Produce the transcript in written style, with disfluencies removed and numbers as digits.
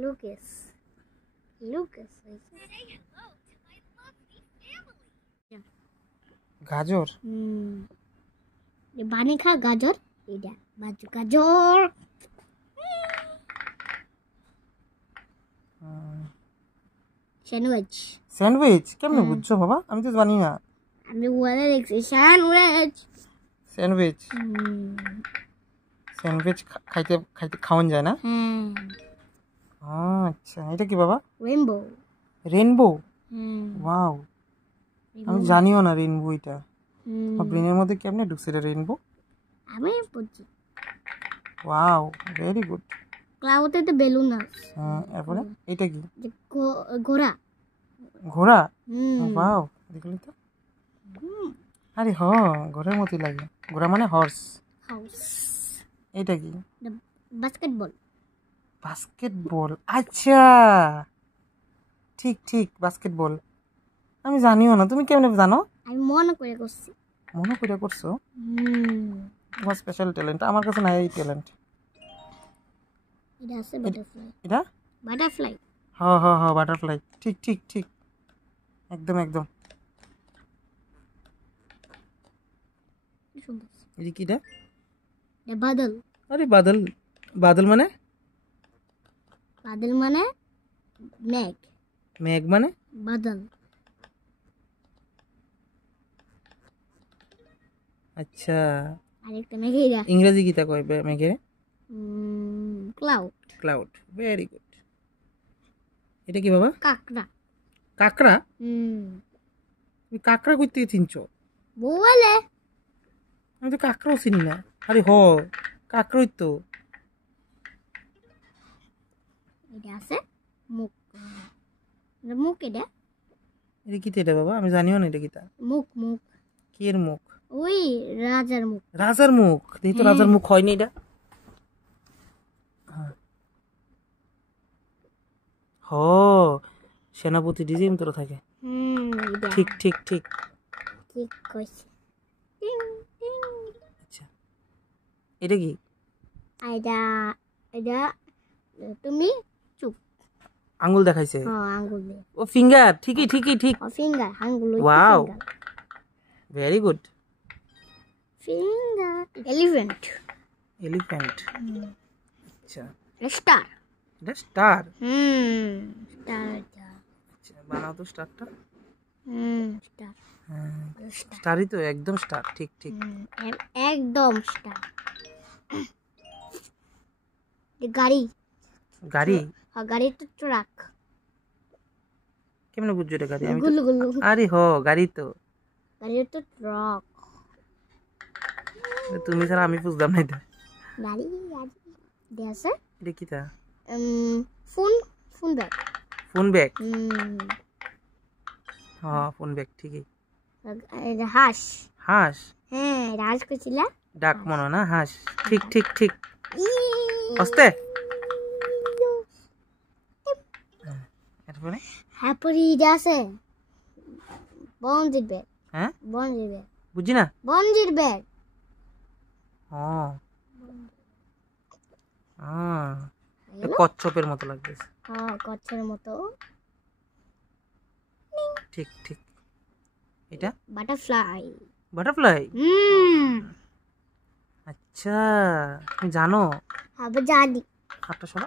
লুকেস লুকেস গাজর বানি খা গাজর এটা বাজু গাজর স্যান্ডউইচ স্যান্ডউইচ কেমনে বুঝছো বাবা? আমি তো জানি না। আমি ওয়ালে দেখছি স্যান্ডউইচ স্যান্ডউইচ স্যান্ডউইচ খাইতে খাইতে খাওয়ান যায় না? আচ্ছা, এটা কি বাবা? Rainbow rainbow. ওয়াও, আমি জানিও না রেইনবো এটা। আমার ব্রেনের মধ্যে কেমনে ঢুকছে এটা রেইনবো? আমি বুঝছি। Wow, very good. ক্লাউডে তো বেলুন আছে। এরপরে এটা কি? ঘোড়া। ঘোড়া? ওয়াও, দেখলি তো? আরে হ, ঘোড়ার মতই লাগে। ঘোড়া মানে হর্স। এটা কি? বাস্কেটবল। বাস্কেটবল, আচ্ছা ঠিক ঠিক, বাস্কেটবল। আমি জানিও না, তুমি কেমনে জানো? আমি মনে করে করছি। মনে করে করছো? তোমার স্পেশাল ট্যালেন্ট, আমার কাছে নাই এই ট্যালেন্ট। এটা আছে বাটারফ্লাই। এটা বাটারফ্লাই। হ্যাঁ বাটারফ্লাই, ঠিক ঠিক ঠিক, একদম একদম। এটা কি? এটা বাদল। আরে বাদল। বাদল মানে? বাদল মানে মেঘ। মেঘ মানে? বাদল। আচ্ছা, আরেকটা মেঘেরা। ইংরেজি কি তা কয় মেঘের? ক্লাউড। Cloud, very good. এটা কি বাবা? কাকড়া। কাকড়া? তুমি কাকড়া কই থেকে চিনছো? বলে আমি তো কাকড়াও চিনি না। আরে হ, কাকড়ই তো। এটা আছে মুখ। মুখ এটা। এটা কি এটা বাবা? আমি জানিও না এটা কি তা। মুখ মুখ। কি এর মুখ? ওই রাজার মুখ। রাজার মুখ? দেখি তো রাজার মুখ হয়নি এটা। হ, সেনাপতি ডিজিম তোরা থাকে। ঠিক ঠিক ঠিক ঠিক কইছে। আচ্ছা, এটা কি? এটা এটা তুমি চুপ। আঙ্গুল দেখাইছে। আঙ্গুল দিয়ে। ও ফিঙ্গার, ঠিকই ঠিকই ঠিক। ফিঙ্গার, আঙ্গুল। Wow, very good. Finger. Elephant. Elephant, আচ্ছা। স্টার। এটা স্টার? স্টার এটা। আচ্ছা, বানাও তো স্টারটা। স্টার। স্টারই তো, একদম স্টার, ঠিক ঠিক একদম স্টার। গাড়ি। গাড়ি? গাড়ি তো ট্রাক। কেমনে বুঝছো এটা গাড়ি? আমি গুলু গুলু। আরে হ, গাড়ি তো। গাড়ি তো ট্রাক। তুমি ছাড়া আমি বুঝলাম না এটা। গাড়ি গাড়ি দেছে। এটা কি তা? Phone phone bag. Phone bag? হ্যাঁ, ফোন ব্যাগ ঠিকই। হাঁস। হাঁস? হ্যাঁ, হাঁস কইছিলা। ডাক মনে না, হাঁস, ঠিক ঠিক ঠিক। আস্তে। এরপরে হ্যাপরি আছে। বঞ্জির ব্যাগ। হ্যাঁ, বঞ্জির ব্যাগ। বুঝি না। বঞ্জির ব্যাগ। কচ্ছপের মতো লাগতেছে। কচ্ছপের মতো। ঠিক ঠিক। এটা বাটারফ্লাই। বাটারফ্লাই? আচ্ছা, তুমি জানো? আমি জানি। হাতটা সরা।